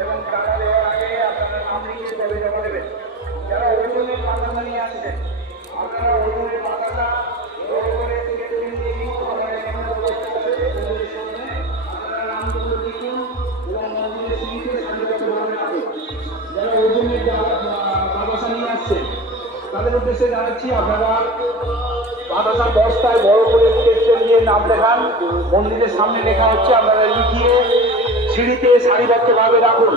এবং টাকা দেওয়ার আগে আপনারা নাম লিখে তবে জমা দেবেন। যারা ওজনের পাতাটা নিয়ে আসছেন আপনারা ওজনের পাতাটা বড় করে আপনারা নামগুলো লিখুন এবং মন্দিরের সিঁড়িতে শান্তিগতভাবে রাখুন। যারা ওজনের বাতাসা নিয়ে আসছেন তাদের উদ্দেশ্যে জানাচ্ছি আপনারা বাতাসার বস্তায় বড় করে স্কেচ নিয়ে নাম লেখান। মন্দিরের সামনে লেখা হচ্ছে, আপনারা লিখিয়ে সিঁড়িতে সারিবদ্ধভাবে রাখুন।